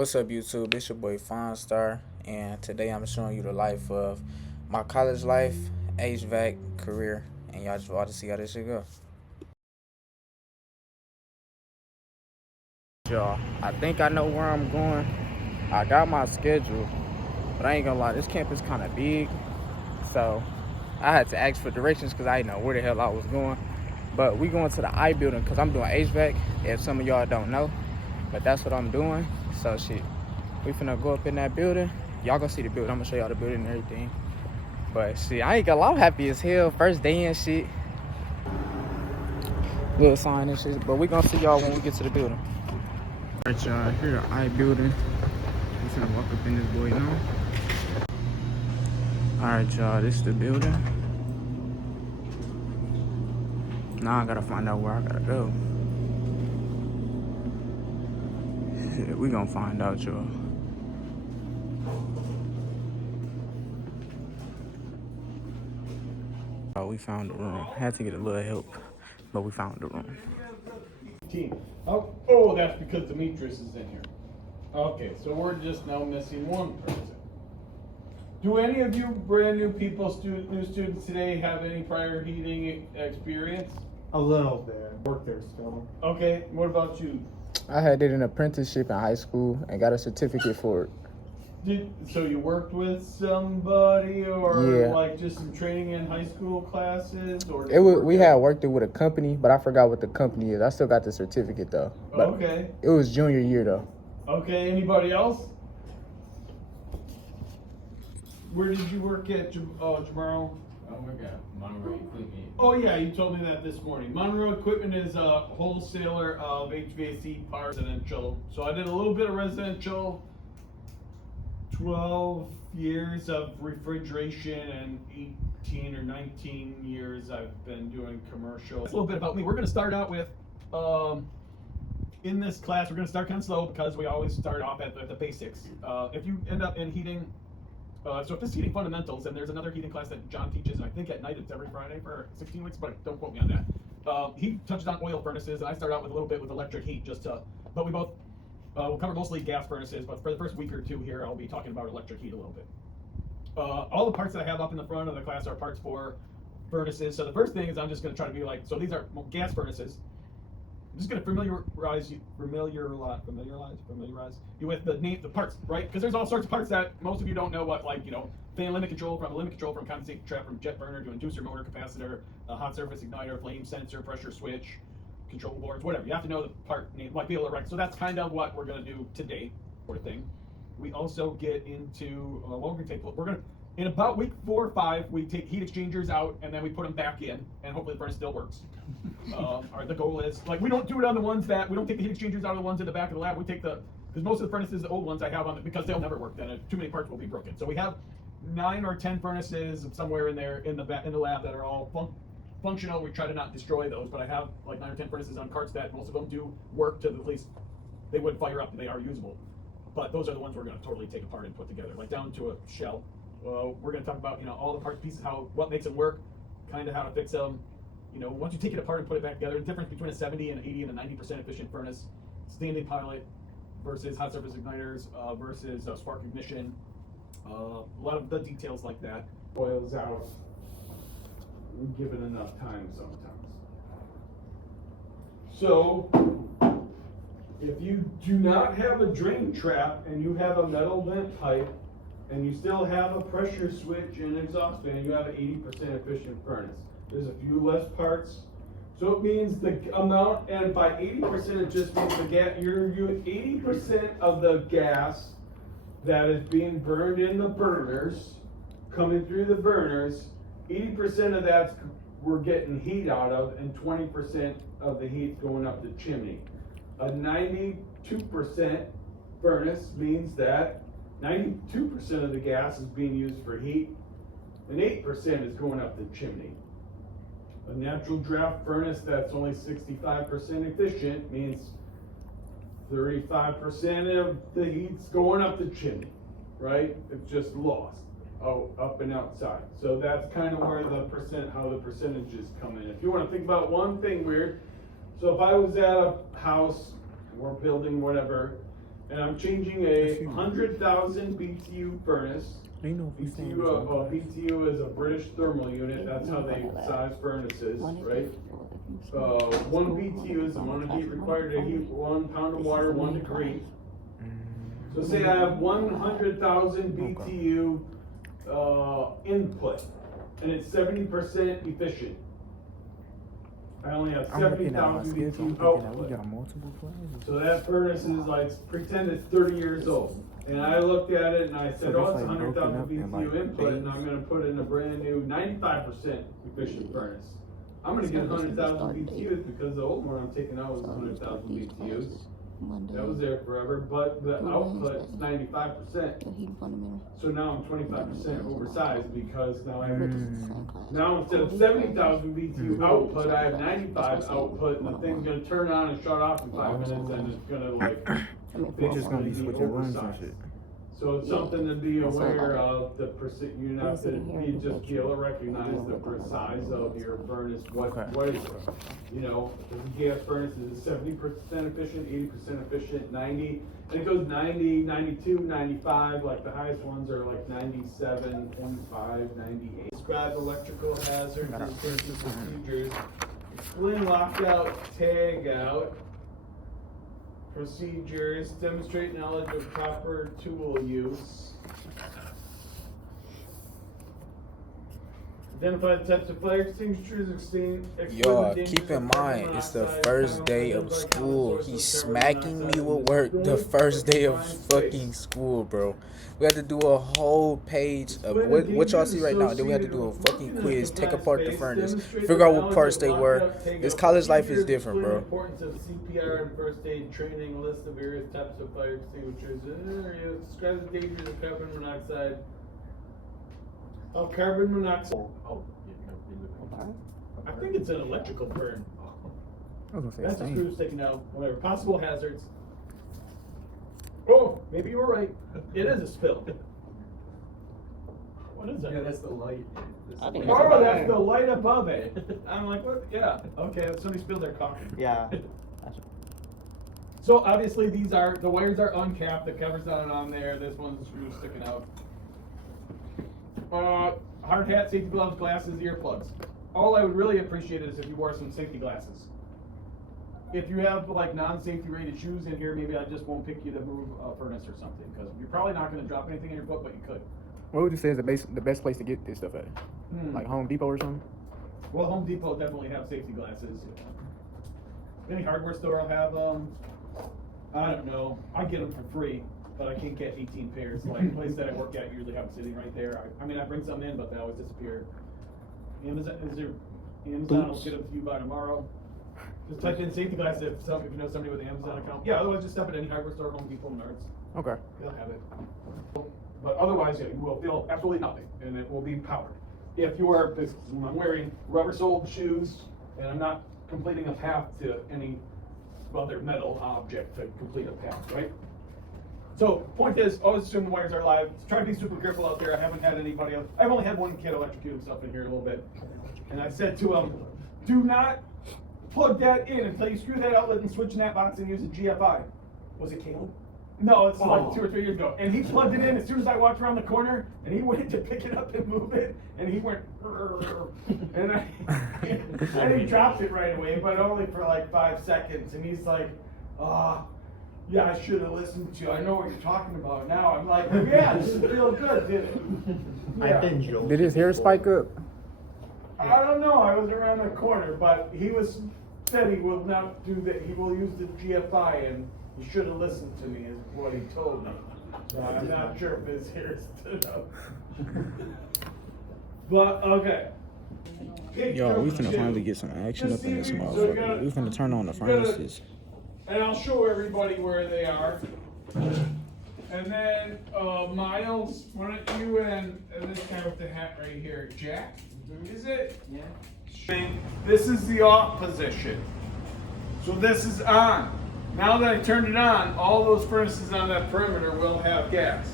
What's up, YouTube? It's your boy Fonzstar, and today I'm showing you the life of my college life, HVAC career, and y'all just about to see how this shit go. Y'all, I think I know where I'm going. I got my schedule, but I ain't gonna lie, this campus kind of big, so I had to ask for directions because I didn't know where the hell I was going. But we going to the I building because I'm doing HVAC. If some of y'all don't know, but that's what I'm doing. So shit. We finna go up in that building. Y'all gonna see the building. I'm gonna show y'all the building and everything. But shit, I ain't gonna lie, I'm happy as hell. First day and shit. Little sign and shit. But we gonna see y'all when we get to the building. Alright, y'all. Here the I building. We finna walk up in this boy now. Alright, y'all. This is the building. Now I gotta find out where I gotta go. Shit, we gonna find out, y'all. Oh, we found the room. Had to get a little help, but we found the room. Oh, that's because Demetrius is in here. Okay, so we're just now missing one person. Do any of you brand new people, new students today have any prior heating experience? A little bit. Work there still. Okay, what about you? I had did an apprenticeship in high school and got a certificate for it. So you worked with somebody, or Yeah. like just some training in high school classes, or We had worked it with a company, but I forgot what the company is. I still got the certificate though. But okay. It was junior year though. Okay, anybody else? Where did you work at, Jamaro? I work at Monroe Equipment. Oh yeah, you told me that this morning. Monroe Equipment is a wholesaler of HVAC parts, residential. So I did a little bit of residential, 12 years of refrigeration, and 18 or 19 years I've been doing commercial. That's a little bit about me. We're gonna start out with, in this class, we're gonna start kind of slow because we always start off at the basics. If you end up in heating, so if this is heating fundamentals, and there's another heating class that John teaches, and I think at night it's every Friday for 16 weeks, but don't quote me on that. He touches on oil furnaces, and I start out with a little bit with electric heat, but we both, we'll cover mostly gas furnaces, but for the first week or two here, I'll be talking about electric heat a little bit. All the parts that I have up in the front of the class are parts for furnaces. So the first thing is I'm just gonna try to be like, so these are gas furnaces. I'm just gonna familiarize you with the parts, right? Because there's all sorts of parts that most of you don't know what, like, fan limit control from condensate trap, from jet burner to inducer motor, capacitor, hot surface igniter, flame sensor, pressure switch, control boards, whatever. You have to know the part name, like be able to recognize. So that's kind of what we're gonna do today, sort of thing. We also get into in about week 4 or 5, we take heat exchangers out and then we put them back in, and hopefully the furnace still works. The goal is, like, we don't do it on the ones we don't take the heat exchangers out of the ones in the back of the lab. We take because most of the furnaces, the old ones I have on because they'll never work. Then too many parts will be broken. So we have 9 or 10 furnaces somewhere in there in the lab that are all functional. We try to not destroy those, but I have like 9 or 10 furnaces on carts that most of them do work to at least they would fire up and they are usable. But those are the ones we're going to totally take apart and put together, like down to a shell. We're going to talk about all the parts, pieces, what makes them work, kind of how to fix them. Once you take it apart and put it back together, the difference between a 70 and 80 and a 90% efficient furnace, standing pilot versus hot surface igniters versus spark ignition, a lot of the details like that. Boils out given enough time sometimes. So if you do not have a drain trap and you have a metal vent pipe and you still have a pressure switch and exhaust fan, you have an 80% efficient furnace. There's a few less parts. So it means the amount, and by 80% it just means you're 80% of the gas that is being burned in the burners, coming through the burners, 80% of that we're getting heat out of, and 20% of the heat going up the chimney. A 92% furnace means that 92% of the gas is being used for heat, and 8% is going up the chimney. A natural draft furnace that's only 65% efficient means 35% of the heat's going up the chimney, right? It's just lost up and outside. So that's kind of where how the percentages come in. If you want to think about one thing weird, so if I was at a house or building, whatever, And I'm changing a 100,000 BTU furnace. BTU is a British thermal unit. That's how they size furnaces, right? 1 BTU is the amount of heat required to heat 1 pound of water 1 degree. So say I have 100,000 BTU input, and it's 70% efficient. I only have 70,000 BTU output. So that furnace is like, pretend it's 30 years old. And I looked at it and I said, oh, it's 100,000 BTU input, and I'm gonna put in a brand new 95% efficient furnace. I'm gonna get 100,000 BTUs because the old one I'm taking out was 100,000 BTUs. That was there forever, but the output is 95%. So now I'm 25% oversized because now I have, now instead of 70,000 BTU output, I have 95 output, and the thing's gonna turn on and shut off in 5 minutes, and it's gonna like, They're just gonna be switching runs and shit. So it's something to be aware of, the you have to just be able to recognize the size of your furnace, what is it? You know, the gas furnace is 70% efficient, 80% efficient, 90, and it goes 90, 92, 95, like the highest ones are like 97, 25, 98. Describe electrical hazards and furnace procedures. Explain lockout, tag out. Procedures, demonstrate knowledge of proper tool use. Identify the types of fire extinguishers, Y'all, keep in mind, it's the first day of school. He's smacking me with work the first day of fucking school, bro. We had to do a whole page of what y'all see right now. Then we had to do a fucking quiz, take apart the furnace, figure out what parts they were. This college life is different, bro. Importance of CPR and first aid training, list of various types of fire extinguishers, describe the dangers of carbon monoxide. Carbon monoxide. I think it's an electrical burn. That's a screw sticking out. Whatever. Possible hazards. Oh, maybe you were right. It is a spill. What is that? Yeah, that's the light. Oh, that's the light above it. I'm like, what? Yeah. Okay, somebody spilled their coffee. Yeah. So obviously these are, the wires are uncapped, the cover's not on there, this one's screw sticking out. Hard hat, safety gloves, glasses, earplugs. All I would really appreciate is if you wore some safety glasses. If you have like non-safety rated shoes in here, maybe I just won't pick you to move a furnace or something, because you're probably not going to drop anything in your foot, but you could. What would you say is the best place to get this stuff at? Like Home Depot or something? Well, Home Depot definitely have safety glasses. Any hardware store will have them. I don't know. I get them for free, but I can't get 18 pairs. Like the place that I work at usually have them sitting right there. I mean, I bring some in, but they always disappear. Amazon will get them to you by tomorrow. Just type in safety glasses if you know somebody with an Amazon account. Yeah, otherwise just step at any hardware store, Home Depot, Menards. Okay. They'll have it. But otherwise, yeah, you will feel absolutely nothing, and it will be powered. If you are, I'm wearing rubber-soled shoes, and I'm not completing a path to any other metal object to complete a path, right? So, point is, always assume the wires are live. Try to be super careful out there. I haven't had anybody else. I've only had one kid electrocute himself in here a little bit. And I said to him, do not plug that in until you screw that outlet and switch in that box and use a GFI. Was it Caleb? No, it's like 2 or 3 years ago. And he plugged it in as soon as I walked around the corner, and he went to pick it up and move it, and he went, and he dropped it right away, but only for like 5 seconds. And he's like, yeah, I should have listened to you. I know what you're talking about now. I'm like, yeah, this is real good, didn't it? Yeah. I've been joking. Did his hair spike up? I don't know. I was around the corner, but he said he will not do that. He will use the GFI, and he should have listened to me, is what he told me. So I'm not sure if his hair stood up. But, okay. Yo, we finna finally get some action up in this motherfucker. We finna turn on the furnaces. And I'll show everybody where they are. And then, Miles, why don't you and this guy with the hat right here, Jack, is it? Yeah. This is the off position. So this is on. Now that I turned it on, all those furnaces on that perimeter will have gas.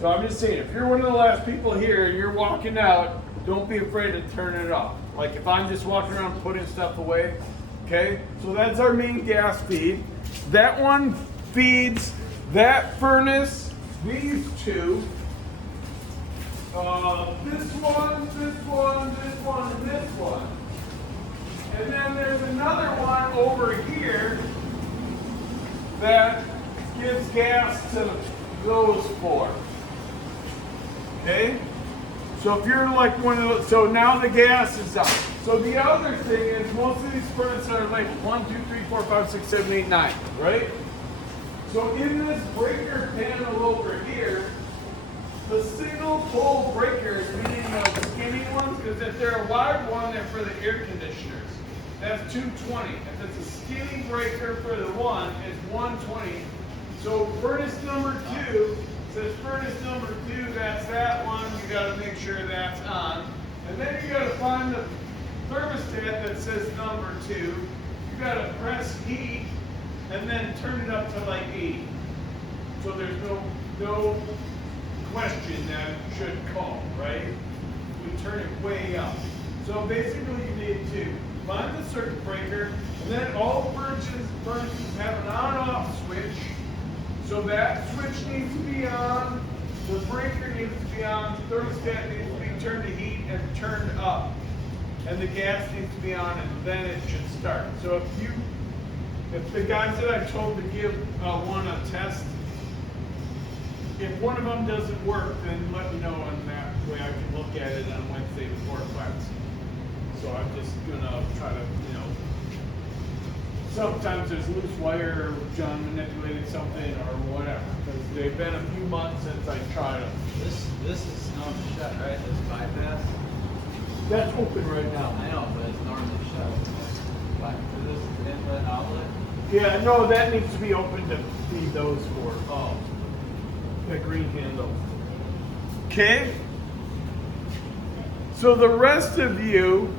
So I'm just saying, if you're one of the last people here and you're walking out, don't be afraid to turn it off. Like if I'm just walking around putting stuff away, okay? So that's our main gas feed. That one feeds that furnace, these two, this one, this one, this one, and this one. And then there's another one over here that gives gas to those four. Okay? So if you're like one of those, so now the gas is out. So the other thing is most of these furnaces are labeled 1, 2, 3, 4, 5, 6, 7, 8, 9, right? So in this breaker panel over here, the single pole breakers, meaning those skinny ones, because if they're a wide one, they're for the air conditioners. That's 220. If it's a skinny breaker for the one, it's 120. So furnace number 2 says furnace number 2, that's that one. You got to make sure that's on. And then you got to find the thermostat that says number 2. You got to press heat and then turn it up to like 80. So there's no question that should call, right? We turn it way up. So basically you need to find the circuit breaker, and then all furnaces have an on-off switch. So that switch needs to be on, the breaker needs to be on, the thermostat needs to be turned to heat and turned up. And the gas needs to be on, and then it should start. So if the guys that I told to give one a test, if one of them doesn't work, then let me know, and that way I can look at it on Wednesday before class. So I'm just gonna try to, sometimes there's loose wire, or John manipulated something, or whatever. Because they've been a few months since I tried them. This is normally shut, right? This bypass? That's open right now. I know, but it's normally shut. But for this inlet outlet? Yeah, no, that needs to be open to feed those for. Oh. The green handle. Okay? So the rest of you,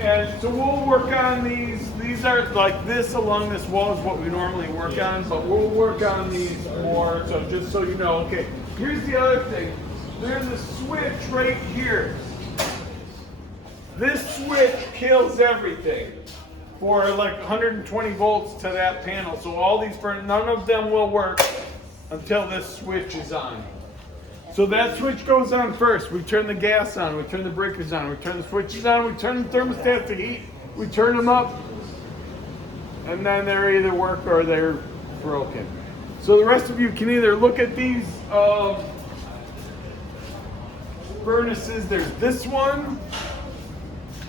and so we'll work on these. These are like this along this wall is what we normally work on, but we'll work on these more. So just so you know, okay, here's the other thing. There's a switch right here. This switch kills everything for like 120 volts to that panel. So all these, none of them will work until this switch is on. So that switch goes on first. We turn the gas on, we turn the breakers on, we turn the switches on, we turn the thermostat to heat, we turn them up, and then they either work or they're broken. So the rest of you can either look at these furnaces. There's this one.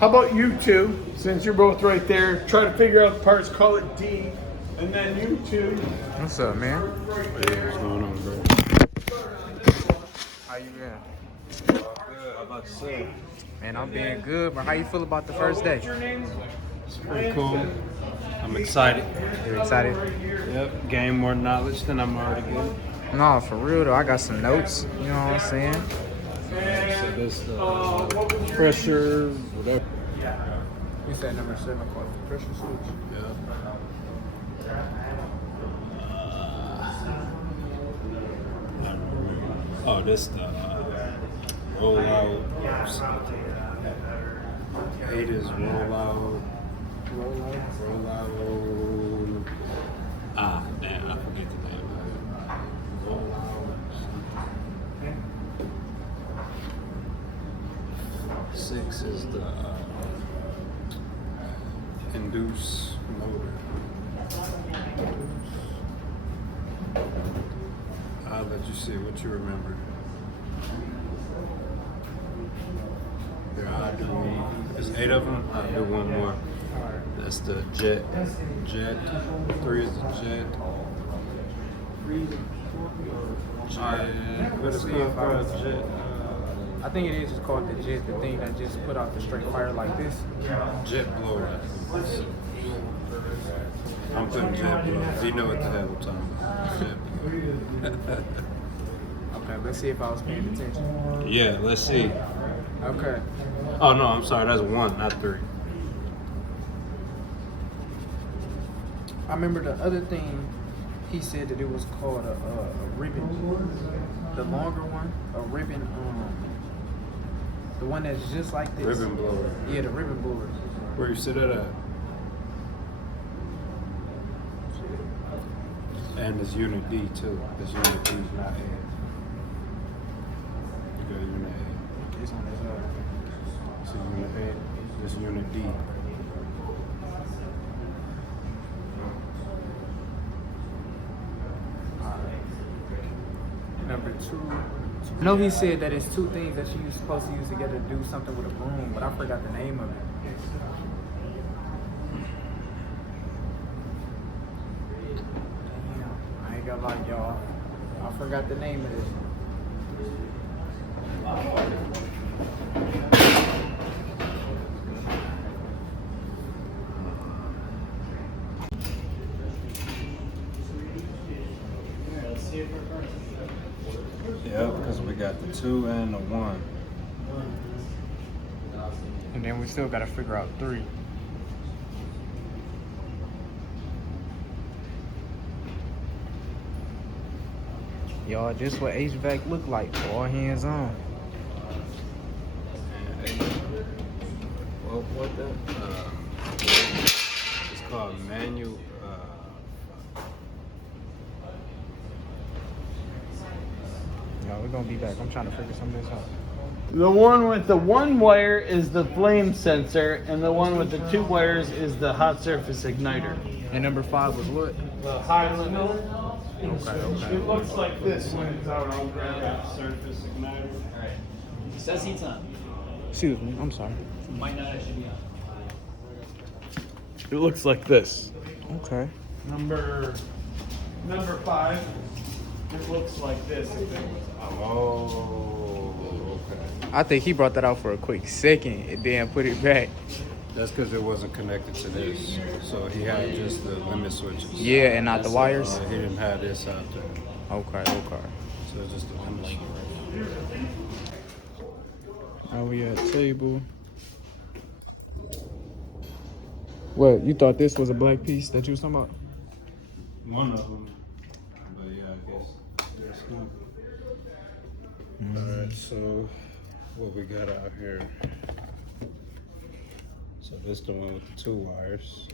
How about you two, since you're both right there, try to figure out the parts, call it D, and then you two. What's up, man? Right Hey, there. what's going on, bro? How you been? Good. How about yourself? Man, I'm being good, but how you feel about the first day? What's your name? It's pretty cool. I'm excited. You excited? Yep. Gain more knowledge than I'm already getting. No, for real though, I got some notes, you know what I'm saying? So this pressure, whatever. You said number 7 called the pressure switch. Yeah. Oh, this the rollout. 8 is rollout. Rollout. Ah, damn, I forget the name of it. Rollout. 6 is the induce motor. I'll let you see what you remember. Here, I'll do, there's 8 of them, I'll do one more. That's the jet. 3 is the jet. What is it called? Jet. I think it is just called the jet, the thing that just put out the straight fire like this. Jet blower. I'm putting jet blower. You know what the hell I'm talking about. Jet blower. Okay, let's see if I was paying attention. Yeah, let's see. Okay. Oh no, I'm sorry, that's 1, not 3. I remember the other thing he said that it was called a ribbon. The longer one, a ribbon, the one that's just like this. Ribbon blower. Yeah, the ribbon blower. Where you sit at? And it's unit D too. This unit D is not A. You go unit A. This one is This is unit A. This is unit D. number 2. I know he said that it's 2 things that you're supposed to use together to do something with a broom, but I forgot the name of it. Damn, I ain't gonna lie, y'all. I forgot the name of this. Yep, because we got the 2 and the 1. And then we still gotta figure out 3. Y'all, this what HVAC look like. All hands on. Well, what the? It's called manual. Y'all, we're gonna be back. I'm trying to figure some of this out. The one with the 1 wire is the flame sensor, and the one with the 2 wires is the hot surface igniter. And number 5 was what? The high limit. Okay. It looks like this when it's out on ground. Surface igniter. Alright. It says heat's on. Excuse me, I'm sorry. Might not actually be on. It looks like this. Okay. Number 5. It looks like this. If it was Oh, okay. I think he brought that out for a quick second and then put it back. That's because it wasn't connected to this. So he had just the limit switches. Yeah, and not the wires. He didn't have this out there. Okay. So it's just the limit switch. Now we at table. What, you thought this was a black piece that you was talking about? One of them. But yeah, I guess there's two. Alright, so what we got out here? So this the one with the 2 wires.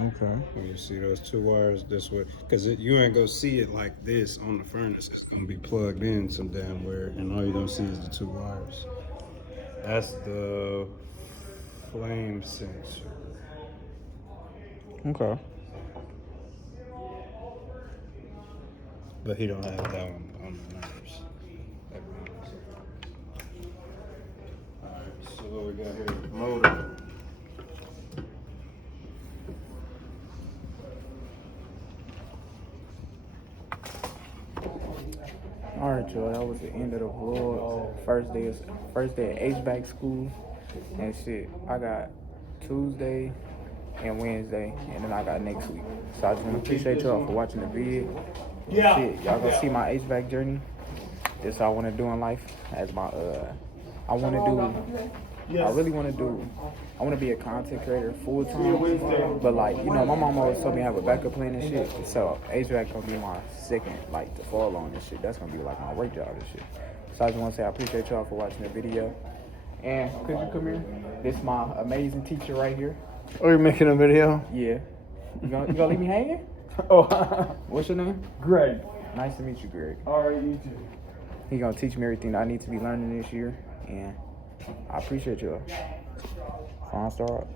Okay. When you see those 2 wires, this way, because you ain't gonna see it like this on the furnace. It's gonna be plugged in some damn where, and all you're gonna see is the 2 wires. That's the flame sensor. Okay. But he don't have that one on the numbers. Alright, so what we got here? Motor. All right, y'all. That was the end of the vlog. First day at HVAC school, and shit. I got Tuesday and Wednesday, and then I got next week. So I just want to appreciate y'all for watching the video. Yeah. Shit, y'all gonna see my HVAC journey. This what I want to do in life. As my I want to do. I really want to do. I want to be a content creator full time. But like, you know, my mom always told me to have a backup plan and shit. So HVAC gonna be my second, like, to fall on this shit. That's gonna be like my work job and shit. So I just want to say I appreciate y'all for watching the video. And could you come here? This is my amazing teacher right here. Oh, you're making a video? Yeah. You gonna leave me hanging? Oh, What's your name? Greg. Nice to meet you, Greg. All right, you too. He gonna teach me everything that I need to be learning this year, and I appreciate y'all. Fonzstar.